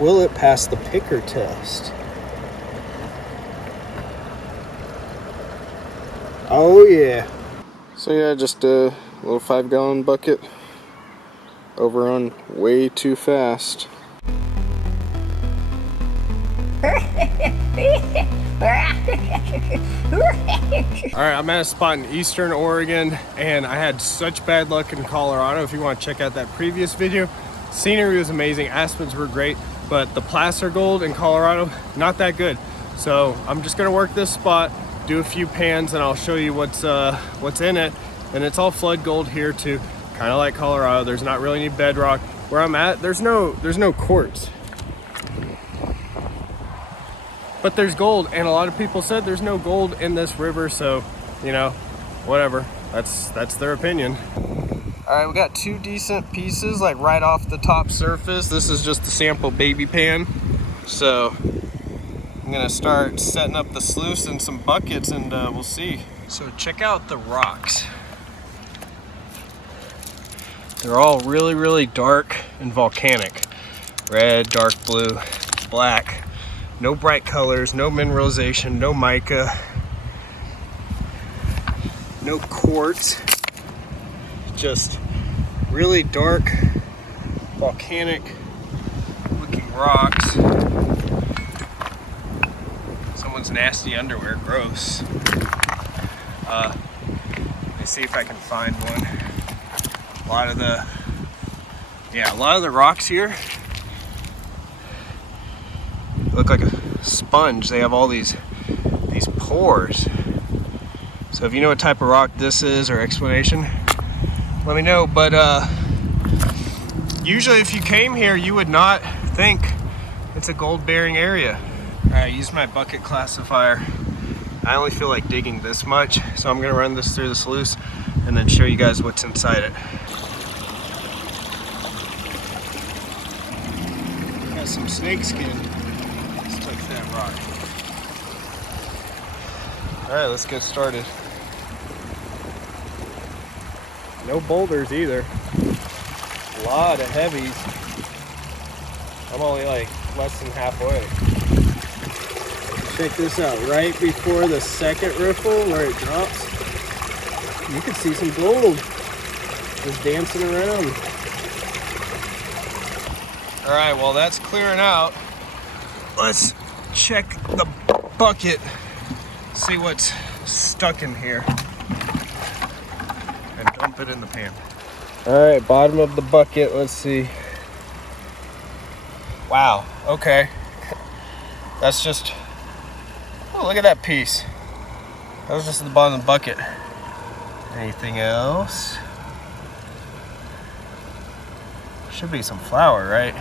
Will it pass the picker test? Oh yeah. So yeah, just a little 5-gallon bucket over on way too fast. Alright, I'm at a spot in Eastern Oregon and I had such bad luck in Colorado. If you want to check out that previous video, scenery was amazing, aspens were great, but the placer gold in Colorado, not that good. So I'm just gonna work this spot, do a few pans, and I'll show you what's in it. And it's all flood gold here too, kind of like Colorado. There's not really any bedrock. Where I'm at, there's no quartz. But there's gold, and a lot of people said there's no gold in this river, so, you know, whatever. That's their opinion. All right, we got 2 decent pieces, like right off the top surface. This is just the sample baby pan. So I'm gonna start setting up the sluice in some buckets and we'll see. So check out the rocks. They're all really, really dark and volcanic. Red, dark blue, black. No bright colors, no mineralization, no mica, no quartz, just really dark, volcanic looking rocks. Someone's nasty underwear, gross. Let me see if I can find one. A lot of the rocks here look like a sponge. They have all these pores. So if you know what type of rock this is or explanation, let me know. But usually if you came here, you would not think it's a gold bearing area. All right, I used my bucket classifier. I only feel like digging this much, so I'm gonna run this through the sluice and then show you guys what's inside it. Got some snake skin. That rock. All right, let's get started. No boulders either. A lot of heavies. I'm only like less than halfway. Check this out. Right before the second riffle where it drops, you can see some gold just dancing around. All right, well that's clearing out. Let's check the bucket, see what's stuck in here, and dump it in the pan. All right, bottom of the bucket, let's see. Wow, okay. That's just, oh, look at that piece. That was just at the bottom of the bucket. Anything else? Should be some flour, right?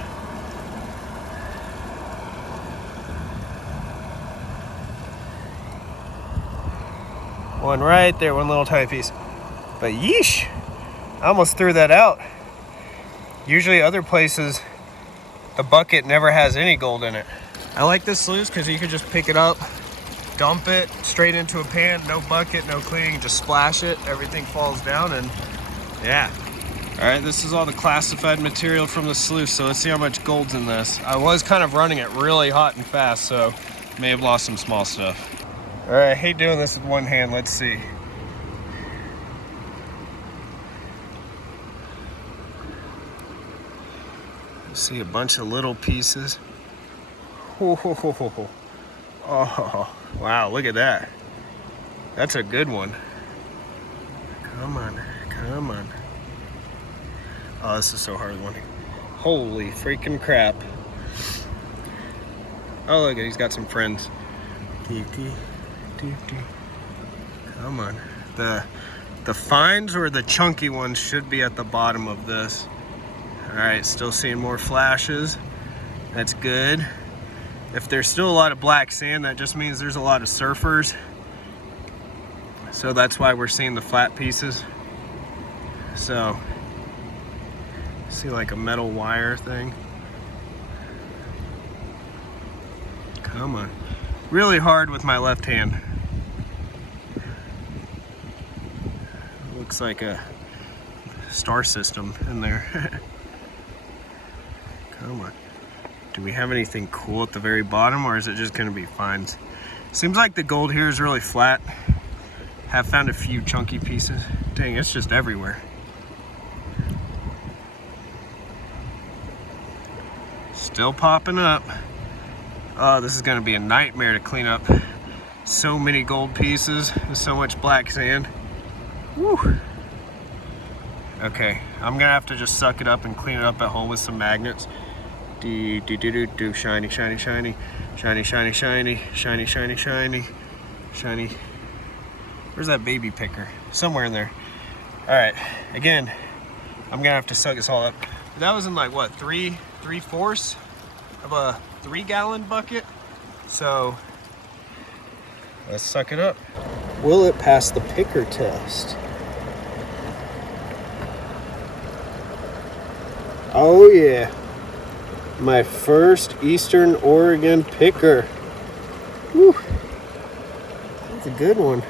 One right there, one little tiny piece. But yeesh, I almost threw that out. Usually other places, the bucket never has any gold in it. I like this sluice because you can just pick it up, dump it straight into a pan, no bucket, no cleaning, just splash it, everything falls down, and yeah. All right, this is all the classified material from the sluice, so let's see how much gold's in this. I was kind of running it really hot and fast, so may have lost some small stuff. All right, I hate doing this with one hand. Let's see. See a bunch of little pieces. Oh, wow, look at that. That's a good one. Come on, come on. Oh, this is so hard one. Holy freaking crap. Oh, look, he's got some friends. Come on. The fines or the chunky ones should be at the bottom of this. All right, still seeing more flashes. That's good. If there's still a lot of black sand, that just means there's a lot of surfers. So that's why we're seeing the flat pieces. So, see like a metal wire thing. Come on. Really hard with my left hand. Looks like a star system in there. Come on. Do we have anything cool at the very bottom, or is it just gonna be fines? Seems like the gold here is really flat. Have found a few chunky pieces. Dang, it's just everywhere. Still popping up. Oh, this is gonna be a nightmare to clean up. So many gold pieces and so much black sand. Woo. Okay, I'm gonna have to just suck it up and clean it up at home with some magnets. Shiny, shiny, shiny, shiny, shiny, shiny, shiny, shiny, shiny, shiny. Where's that baby picker? Somewhere in there. All right, again, I'm gonna have to suck this all up. That was in like what, 3/4 of a 3-gallon bucket. So let's suck it up. Will it pass the picker test? Oh yeah. My first Eastern Oregon picker. Whew. That's a good one.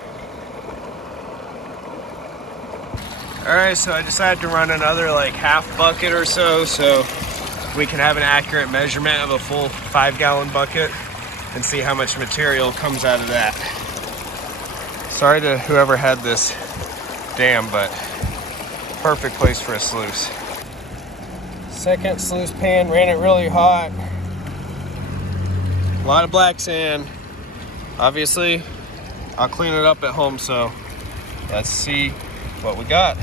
All right, so I decided to run another like half bucket or so we can have an accurate measurement of a full 5-gallon bucket and see how much material comes out of that. Sorry to whoever had this dam, but perfect place for a sluice. Second sluice pan, ran it really hot. A lot of black sand. Obviously, I'll clean it up at home, so let's see what we got.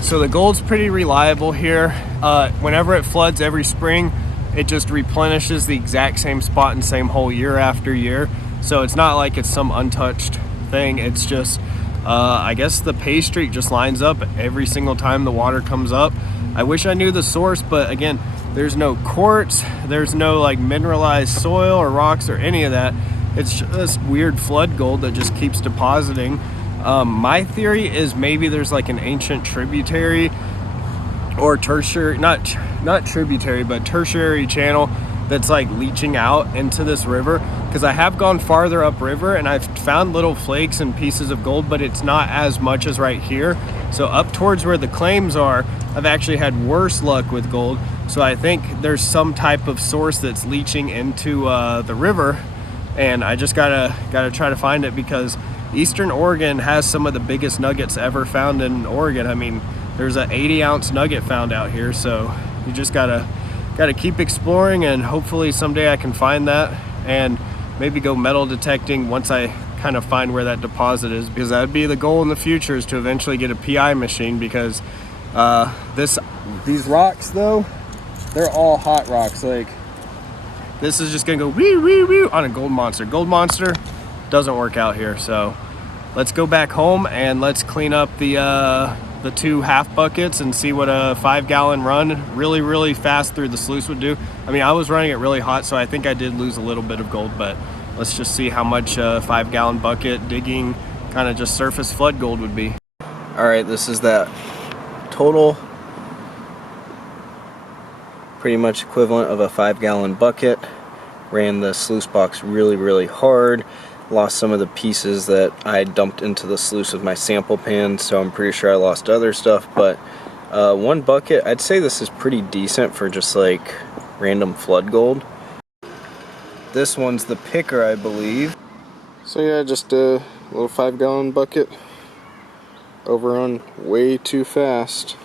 So the gold's pretty reliable here. Whenever it floods every spring, it just replenishes the exact same spot and same hole year after year. So it's not like it's some untouched thing. It's just, I guess the pay streak just lines up every single time the water comes up. I wish I knew the source, but again, there's no quartz, there's no like mineralized soil or rocks or any of that. It's just weird flood gold that just keeps depositing. My theory is maybe there's like an ancient tributary or tertiary, not tributary, but tertiary channel that's like leaching out into this river, because I have gone farther upriver and I've found little flakes and pieces of gold, but it's not as much as right here. So up towards where the claims are, I've actually had worse luck with gold. So I think there's some type of source that's leaching into the river, and I just gotta try to find it, because Eastern Oregon has some of the biggest nuggets ever found in Oregon. I mean, there's an 80-ounce nugget found out here, so you just gotta keep exploring, and hopefully someday I can find that and maybe go metal detecting once I kind of find where that deposit is, because that would be the goal in the future, is to eventually get a PI machine, because these rocks though, they're all hot rocks. Like this is just gonna go wee wee wee on a gold monster. Gold monster doesn't work out here. So let's go back home and let's clean up the 2 half buckets and see what a 5-gallon run really fast through the sluice would do. I mean, I was running it really hot, so I think I did lose a little bit of gold, but let's just see how much a 5-gallon bucket digging kind of just surface flood gold would be. All right, this is that total, pretty much equivalent of a 5-gallon bucket. Ran the sluice box really hard. Lost some of the pieces that I dumped into the sluice with my sample pan, so I'm pretty sure I lost other stuff, but 1 bucket, I'd say this is pretty decent for just like random flood gold. This one's the picker, I believe. So yeah, just a little 5-gallon bucket. Overrun way too fast.